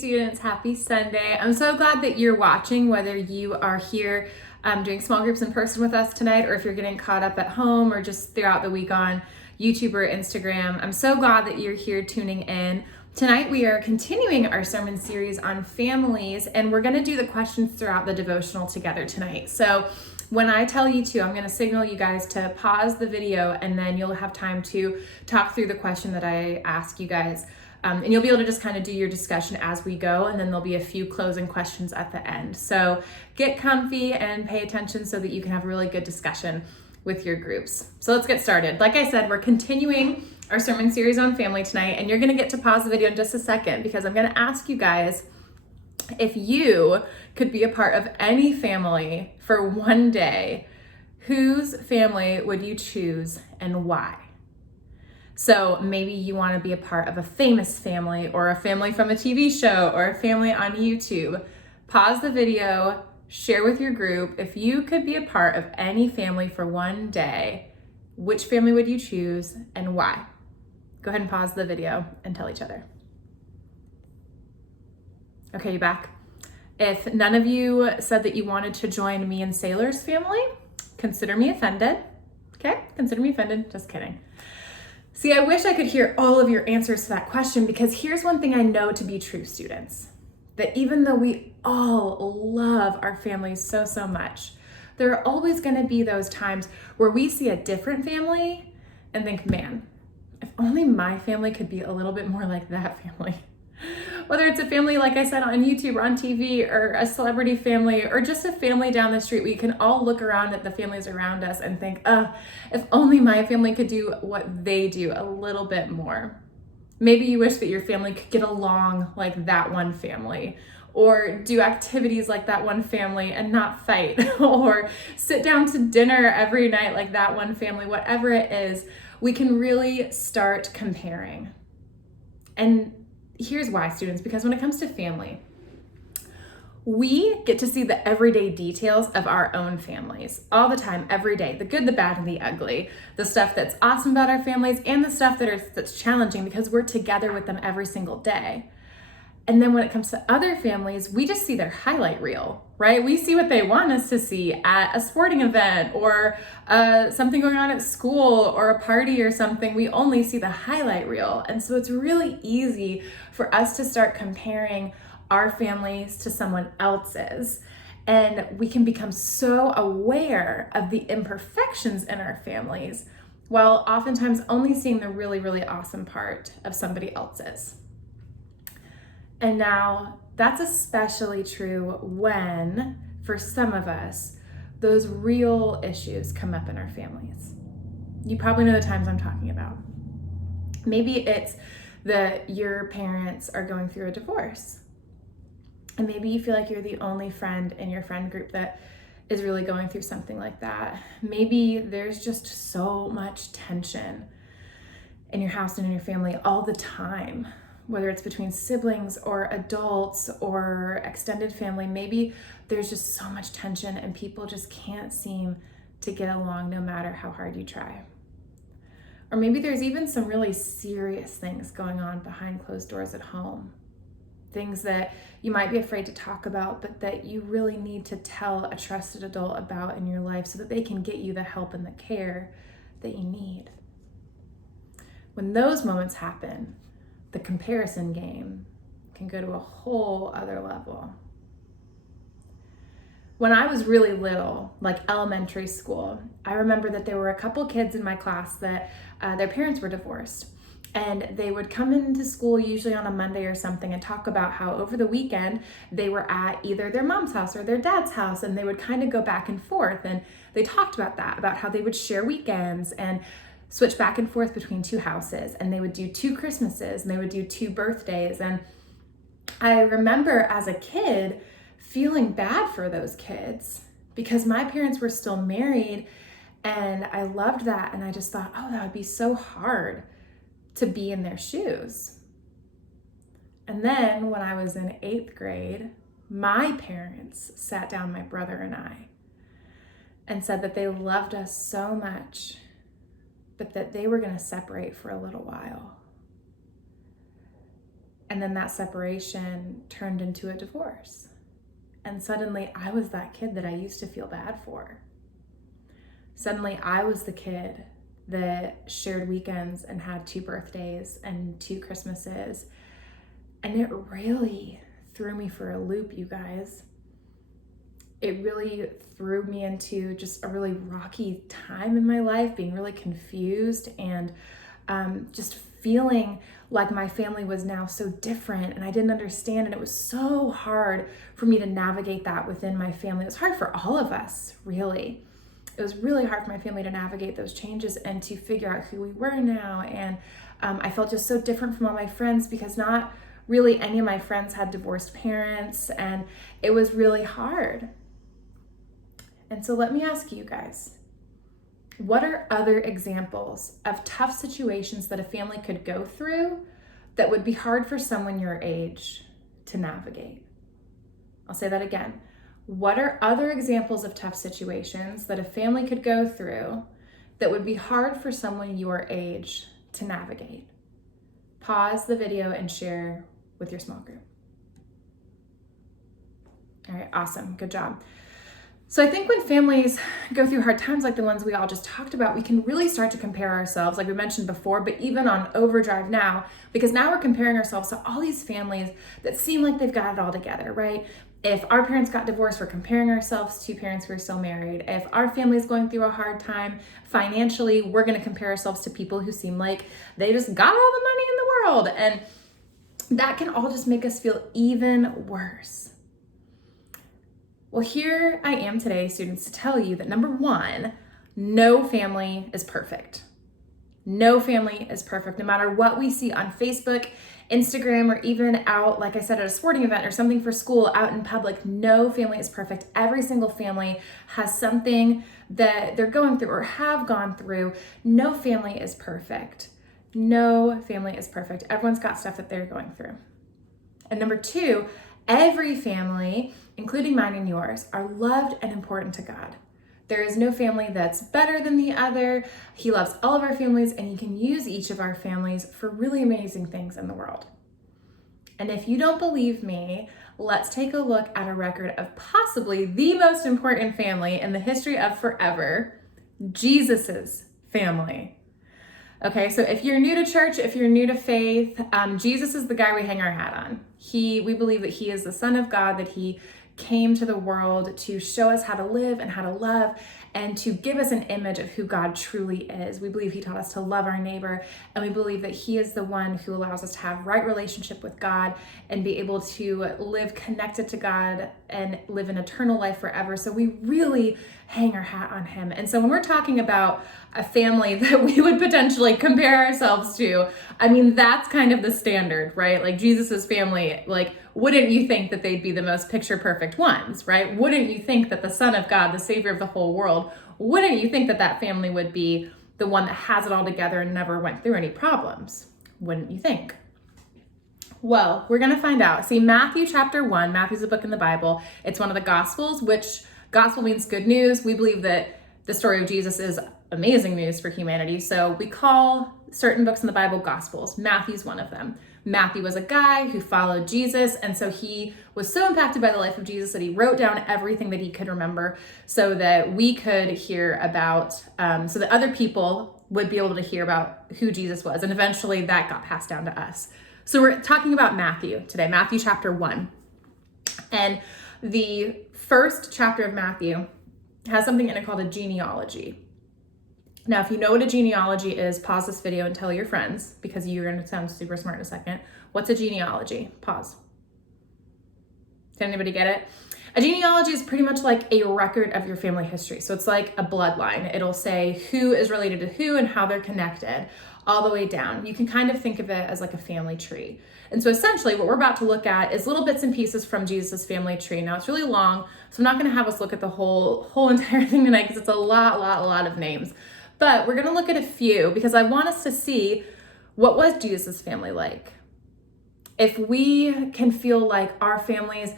students, happy Sunday. I'm so glad that you're watching, whether you are here doing small groups in person with us tonight, or if you're getting caught up at home or just throughout the week on YouTube or Instagram. I'm so glad that you're here tuning in. Tonight we are continuing our sermon series on families, and we're going to do the questions throughout the devotional together tonight. So when I tell you to, I'm going to signal you guys to pause the video, and then you'll have time to talk through the question that I ask you guys. And you'll be able to just kind of do your discussion as we go, and then there'll be a few closing questions at the end. So get comfy and pay attention so that you can have a really good discussion with your groups. So let's get started. Like I said, we're continuing our sermon series on family tonight, and you're going to get to pause the video in just a second because I'm going to ask you guys if you could be a part of any family for one day, whose family would you choose and why? So maybe you want to be a part of a famous family, or a family from a TV show, or a family on YouTube. Pause the video, share with your group. If you could be a part of any family for one day, which family would you choose and why? Go ahead and pause the video and tell each other. Okay, you back? If none of you said that you wanted to join me and Sailor's family, consider me offended. Okay, consider me offended, just kidding. See, I wish I could hear all of your answers to that question, because here's one thing I know to be true, students, that even though we all love our families so, so much, there are always going to be those times where we see a different family and think, man, if only my family could be a little bit more like that family. Whether it's a family, like I said, on YouTube or on TV, or a celebrity family, or just a family down the street, we can all look around at the families around us and think, if only my family could do what they do a little bit more. Maybe you wish that your family could get along like that one family, or do activities like that one family and not fight, or sit down to dinner every night like that one family. Whatever it is, we can really start comparing. And here's why, students, because when it comes to family, we get to see the everyday details of our own families all the time, every day, the good, the bad, and the ugly, the stuff that's awesome about our families and the stuff that's challenging, because we're together with them every single day. And then when it comes to other families, we just see their highlight reel, right? We see what they want us to see at a sporting event, or something going on at school, or a party or something. We only see the highlight reel. And so it's really easy for us to start comparing our families to someone else's. And we can become so aware of the imperfections in our families, while oftentimes only seeing the really, really awesome part of somebody else's. And now that's especially true when, for some of us, those real issues come up in our families. You probably know the times I'm talking about. Maybe it's that your parents are going through a divorce. And maybe you feel like you're the only friend in your friend group that is really going through something like that. Maybe there's just so much tension in your house and in your family all the time, whether it's between siblings or adults or extended family. Maybe there's just so much tension and people just can't seem to get along no matter how hard you try. Or maybe there's even some really serious things going on behind closed doors at home. Things that you might be afraid to talk about, but that you really need to tell a trusted adult about in your life so that they can get you the help and the care that you need. When those moments happen, the comparison game can go to a whole other level. When I was really little, like elementary school, I remember that there were a couple kids in my class that their parents were divorced. And they would come into school usually on a Monday or something and talk about how over the weekend they were at either their mom's house or their dad's house, and they would kind of go back and forth. And they talked about that, about how they would share weekends and switch back and forth between two houses, and they would do 2 Christmases, and they would do 2 birthdays. And I remember as a kid feeling bad for those kids because my parents were still married, and I loved that. And I just thought, oh, that would be so hard to be in their shoes. And then when I was in 8th grade, my parents sat down my brother and I and said that they loved us so much, but that they were going to separate for a little while. And then that separation turned into a divorce. And suddenly I was that kid that I used to feel bad for. Suddenly I was the kid that shared weekends and had 2 birthdays and 2 Christmases. And it really threw me for a loop, you guys. It really threw me into just a really rocky time in my life, being really confused and just feeling like my family was now so different and I didn't understand. And it was so hard for me to navigate that within my family. It was hard for all of us, really. It was really hard for my family to navigate those changes and to figure out who we were now. And I felt just so different from all my friends because not really any of my friends had divorced parents, and it was really hard. And so let me ask you guys, what are other examples of tough situations that a family could go through that would be hard for someone your age to navigate? I'll say that again. What are other examples of tough situations that a family could go through that would be hard for someone your age to navigate? Pause the video and share with your small group. All right, awesome, good job. So I think when families go through hard times like the ones we all just talked about, we can really start to compare ourselves, like we mentioned before, but even on overdrive now, because now we're comparing ourselves to all these families that seem like they've got it all together, right? If our parents got divorced, we're comparing ourselves to parents who are still married. If our family is going through a hard time financially, we're going to compare ourselves to people who seem like they just got all the money in the world. And that can all just make us feel even worse. Well, here I am today, students, to tell you that number one, no family is perfect. No family is perfect. No matter what we see on Facebook, Instagram, or even out, like I said, at a sporting event or something for school, out in public, no family is perfect. Every single family has something that they're going through or have gone through. No family is perfect. No family is perfect. Everyone's got stuff that they're going through. And number two, every family, including mine and yours, are loved and important to God. There is no family that's better than the other. He loves all of our families, and he can use each of our families for really amazing things in the world. And if you don't believe me, let's take a look at a record of possibly the most important family in the history of forever, Jesus's family. Okay, so if you're new to church, if you're new to faith, Jesus is the guy we hang our hat on. We believe that he is the Son of God, that he came to the world to show us how to live and how to love and to give us an image of who God truly is. We believe he taught us to love our neighbor, and we believe that he is the one who allows us to have right relationship with God and be able to live connected to God and live an eternal life forever. So we really hang our hat on him. And so when we're talking about a family that we would potentially compare ourselves to, I mean, that's kind of the standard, right? Like Jesus's family, like, wouldn't you think that they'd be the most picture perfect ones, right? Wouldn't you think that the Son of God, the Savior of the whole world, wouldn't you think that that family would be the one that has it all together and never went through any problems? Wouldn't you think? Well, we're going to find out. See, Matthew chapter 1, Matthew's a book in the Bible. It's one of the Gospels, which gospel means good news. We believe that the story of Jesus is amazing news for humanity. So we call certain books in the Bible Gospels. Matthew's one of them. Matthew was a guy who followed Jesus, and so he was so impacted by the life of Jesus that he wrote down everything that he could remember so that we could hear about, so that other people would be able to hear about who Jesus was. And eventually that got passed down to us. So we're talking about Matthew today, Matthew chapter 1. And the first chapter of Matthew has something in it called a genealogy. Now, if you know what a genealogy is, pause this video and tell your friends, because you're going to sound super smart in a second. What's a genealogy? Pause. Did anybody get it? A genealogy is pretty much like a record of your family history. So it's like a bloodline. It'll say who is related to who and how they're connected all the way down. You can kind of think of it as like a family tree. And so essentially what we're about to look at is little bits and pieces from Jesus' family tree. Now it's really long, so I'm not going to have us look at the whole entire thing tonight because it's a lot of names. But we're going to look at a few because I want us to see what was Jesus' family like. If we can feel like our families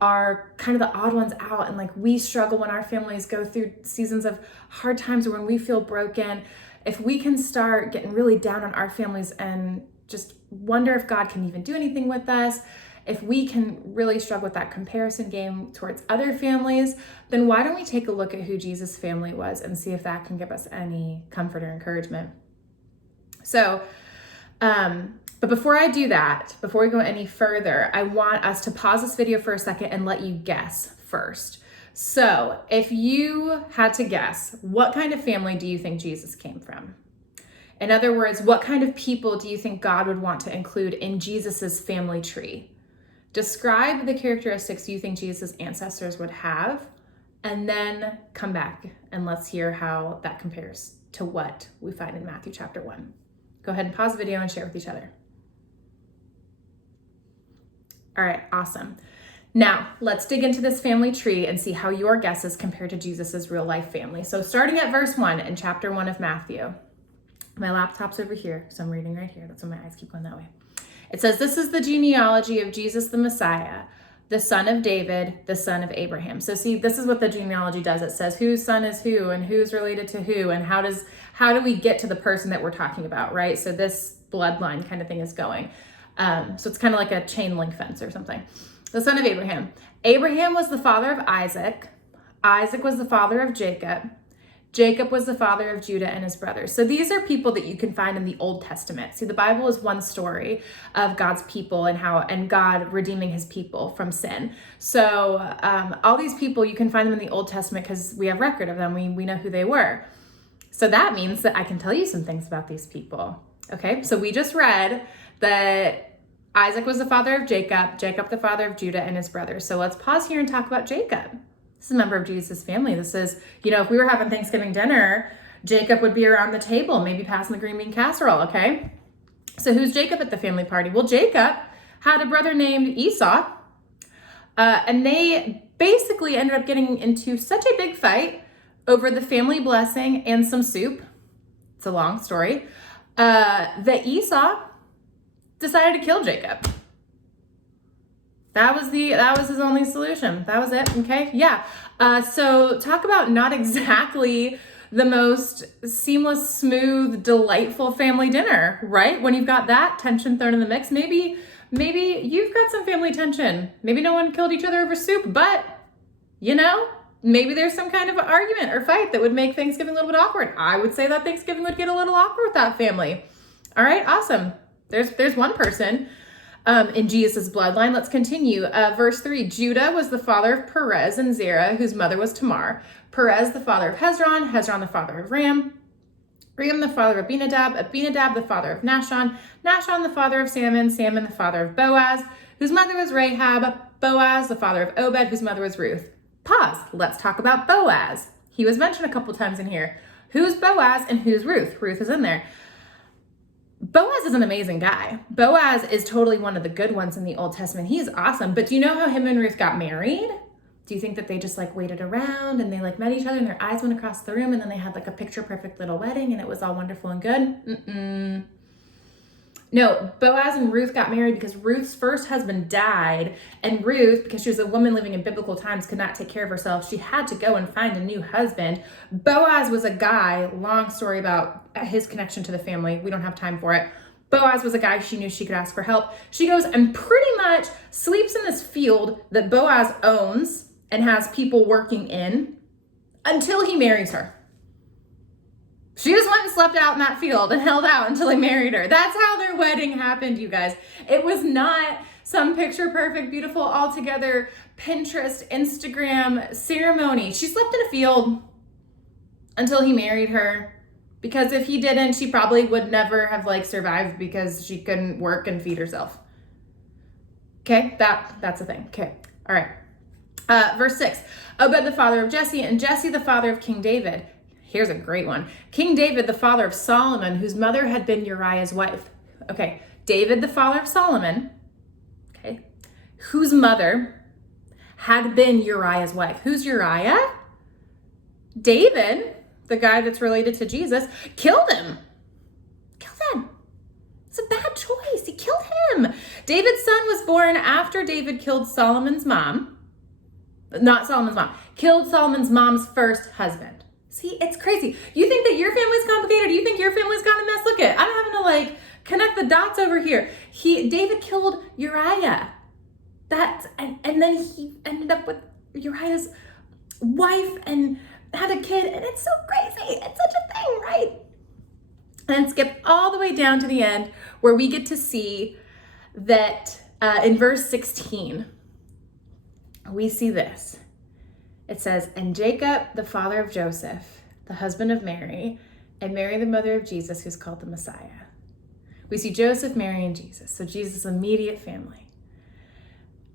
are kind of the odd ones out and like we struggle when our families go through seasons of hard times or when we feel broken, if we can start getting really down on our families and just wonder if God can even do anything with us, if we can really struggle with that comparison game towards other families, then why don't we take a look at who Jesus' family was and see if that can give us any comfort or encouragement. So, but before I do that, before we go any further, I want us to pause this video for a second and let you guess first. So if you had to guess, what kind of family do you think Jesus came from? In other words, what kind of people do you think God would want to include in Jesus's family tree? Describe the characteristics you think Jesus' ancestors would have, and then come back and let's hear how that compares to what we find in Matthew chapter 1. Go ahead and pause the video and share with each other. All right, awesome. Now, let's dig into this family tree and see how your guesses compare to Jesus's real life family. So starting at verse 1 in chapter 1 of Matthew. My laptop's over here, so I'm reading right here. That's why my eyes keep going that way. It says, this is the genealogy of Jesus the Messiah, the son of David, the son of Abraham. So see, this is what the genealogy does. It says whose son is who and who's related to who and how do we get to the person that we're talking about, right? So this bloodline kind of thing is going. So it's kind of like a chain link fence or something. The son of Abraham. Abraham was the father of Isaac. Isaac was the father of Jacob. Jacob was the father of Judah and his brothers. So these are people that you can find in the Old Testament. See, the Bible is one story of God's people and God redeeming his people from sin. So all these people, you can find them in the Old Testament because we have record of them. We know who they were. So that means that I can tell you some things about these people. Okay, so we just read that Isaac was the father of Jacob, Jacob the father of Judah and his brothers. So let's pause here and talk about Jacob. This is a member of Jesus' family. This is, if we were having Thanksgiving dinner, Jacob would be around the table, maybe passing the green bean casserole, okay? So who's Jacob at the family party? Well, Jacob had a brother named Esau, and they basically ended up getting into such a big fight over the family blessing and some soup. It's a long story. That Esau decided to kill Jacob. That was his only solution. That was it. Okay. Yeah. So talk about not exactly the most seamless, smooth, delightful family dinner, right? When you've got that tension thrown in the mix, maybe you've got some family tension. Maybe no one killed each other over soup, but maybe there's some kind of argument or fight that would make Thanksgiving a little bit awkward. I would say that Thanksgiving would get a little awkward with that family. All right. Awesome. There's one person in Jesus' bloodline. Let's continue. Verse 3, Judah was the father of Perez and Zerah, whose mother was Tamar. Perez, the father of Hezron. Hezron, the father of Ram. Ram, the father of Abinadab. Abinadab, the father of Nahshon. Nahshon, the father of Salmon. Salmon, the father of Boaz, whose mother was Rahab. Boaz, the father of Obed, whose mother was Ruth. Pause. Let's talk about Boaz. He was mentioned a couple times in here. Who's Boaz and who's Ruth? Ruth is in there. Boaz is an amazing guy. Boaz is totally one of the good ones in the Old Testament. He's awesome. But do you know how him and Ruth got married? Do you think that they just waited around and they met each other and their eyes went across the room and then they had a picture perfect little wedding and it was all wonderful and good? No, Boaz and Ruth got married because Ruth's first husband died, and Ruth, because she was a woman living in biblical times, could not take care of herself. She had to go and find a new husband. Boaz was a guy, long story about his connection to the family. We don't have time for it. Boaz was a guy she knew she could ask for help. She goes and pretty much sleeps in this field that Boaz owns and has people working in until he marries her. She just went and slept out in that field and held out until he married her. That's how their wedding happened, you guys. It was not some picture perfect, beautiful, all together Pinterest, Instagram ceremony. She slept in a field until he married her, because if he didn't, she probably would never have survived because she couldn't work and feed herself. Okay, that's a thing. Okay, all right. Verse 6, Obed the father of Jesse, and Jesse the father of King David. Here's a great one. King David, the father of Solomon, whose mother had been Uriah's wife. Okay, David, the father of Solomon, okay, whose mother had been Uriah's wife. Who's Uriah? David, the guy that's related to Jesus, killed him. It's a bad choice. He killed him. David's son was born after David killed Solomon's mom. Not Solomon's mom. Killed Solomon's mom's first husband. See, it's crazy. You think that your family's complicated? You think your family's got a mess? Look at, I'm having to like connect the dots over here. David killed Uriah. And then he ended up with Uriah's wife and had a kid, and it's so crazy. It's such a thing, right? And skip all the way down to the end where we get to see that in verse 16, we see this. It says, and Jacob, the father of Joseph, the husband of Mary, and Mary, the mother of Jesus, who's called the Messiah. We see Joseph, Mary, and Jesus. So Jesus' immediate family,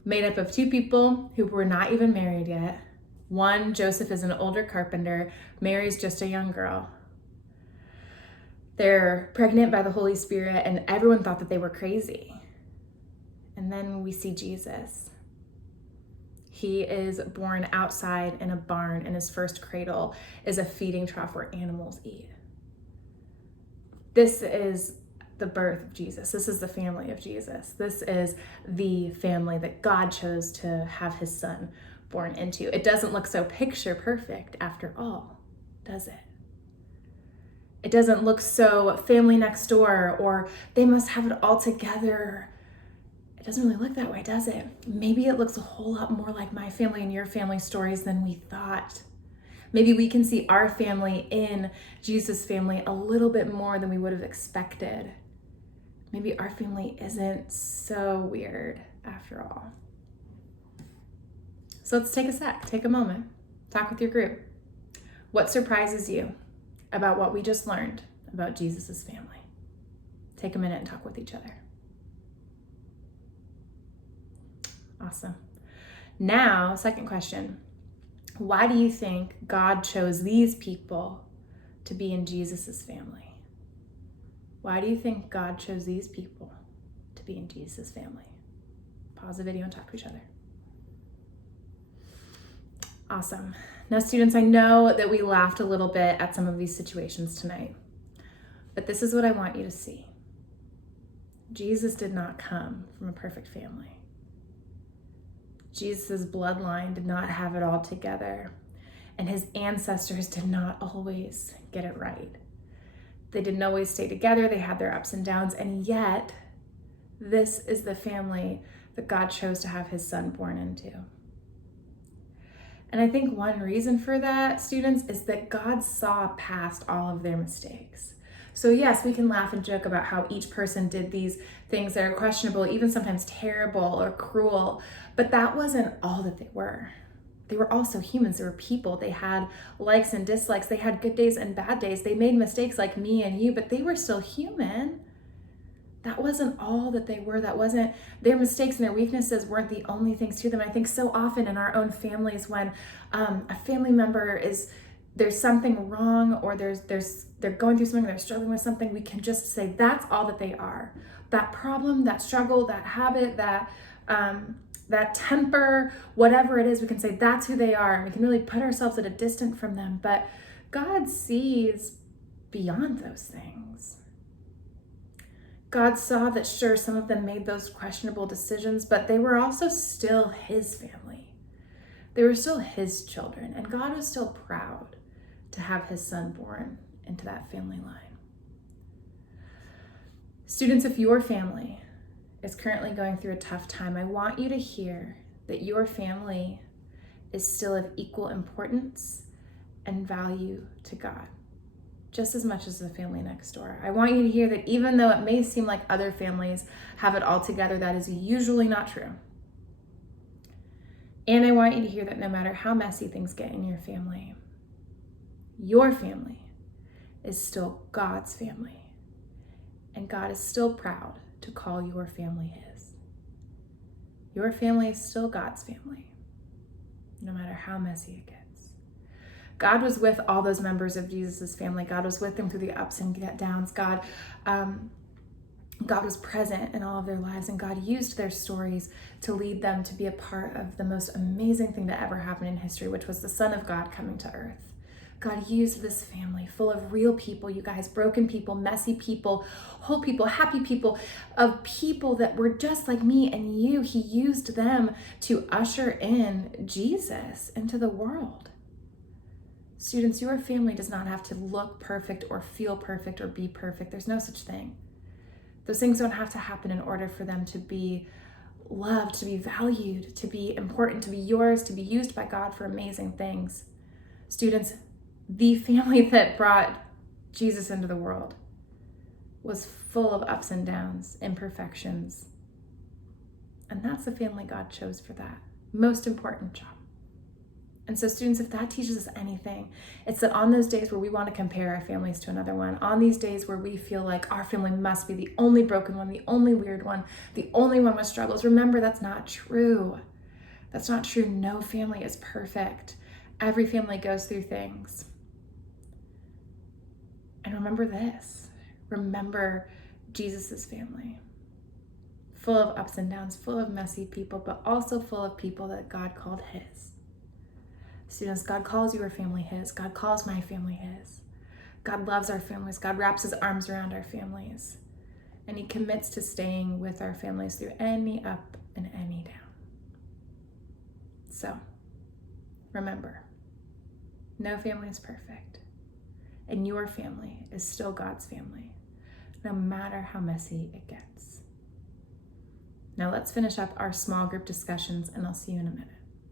made up of two people who were not even married yet. One, Joseph, is an older carpenter. Mary's just a young girl. They're pregnant by the Holy Spirit, and everyone thought that they were crazy. And then we see Jesus. He is born outside in a barn, and his first cradle is a feeding trough where animals eat. This is the birth of Jesus. This is the family of Jesus. This is the family that God chose to have his son born into. It doesn't look so picture perfect after all, does it? It doesn't look so family next door, or they must have it all together. It doesn't really look that way, does it? Maybe it looks a whole lot more like my family and your family stories than we thought. Maybe we can see our family in Jesus' family a little bit more than we would have expected. Maybe our family isn't so weird after all. So let's take a sec, take a moment, talk with your group. What surprises you about what we just learned about Jesus' family? Take a minute and talk with each other. Awesome. Now, second question. Why do you think God chose these people to be in Jesus' family? Why do you think God chose these people to be in Jesus' family? Pause the video and talk to each other. Awesome. Now, students, I know that we laughed a little bit at some of these situations tonight, but this is what I want you to see. Jesus did not come from a perfect family. Jesus' bloodline did not have it all together, and his ancestors did not always get it right. They didn't always stay together. They had their ups and downs, and yet this is the family that God chose to have his son born into. And I think one reason for that, students, is that God saw past all of their mistakes. So yes, we can laugh and joke about how each person did these things that are questionable, even sometimes terrible or cruel, but that wasn't all that they were. They were also humans. They were people. They had likes and dislikes. They had good days and bad days. They made mistakes like me and you, but they were still human. That wasn't all that they were. That wasn't, their mistakes and their weaknesses weren't the only things to them. I think so often in our own families, when a family member there's something wrong, or they're going through something, they're struggling with something, we can just say that's all that they are. That problem, that struggle, that habit, that temper, whatever it is, we can say that's who they are, and we can really put ourselves at a distance from them. But God sees beyond those things. God saw that, sure, some of them made those questionable decisions, but they were also still his family. They were still his children, and God was still proud to have his son born into that family line. Students, if your family is currently going through a tough time, I want you to hear that your family is still of equal importance and value to God, just as much as the family next door. I want you to hear that even though it may seem like other families have it all together, that is usually not true. And I want you to hear that no matter how messy things get in your family is still God's family. And God is still proud to call your family his. Your family is still God's family, no matter how messy it gets. God was with all those members of Jesus' family. God was with them through the ups and downs. God was present in all of their lives, and God used their stories to lead them to be a part of the most amazing thing that ever happened in history, which was the Son of God coming to earth. God used this family full of real people, you guys, broken people, messy people, whole people, happy people, of people that were just like me and you. He used them to usher in Jesus into the world. Students, your family does not have to look perfect or feel perfect or be perfect. There's no such thing. Those things don't have to happen in order for them to be loved, to be valued, to be important, to be yours, to be used by God for amazing things. Students, the family that brought Jesus into the world was full of ups and downs, imperfections. And that's the family God chose for that most important job. And so students, if that teaches us anything, it's that on those days where we want to compare our families to another one, on these days where we feel like our family must be the only broken one, the only weird one, the only one with struggles, remember that's not true. That's not true. No family is perfect. Every family goes through things. And remember this. Remember Jesus's family. Full of ups and downs, full of messy people, but also full of people that God called his. Students, God calls your family his. God calls my family his. God loves our families. God wraps his arms around our families. And he commits to staying with our families through any up and any down. So, remember, no family is perfect. And your family is still God's family, no matter how messy it gets. Now let's finish up our small group discussions, and I'll see you in a minute.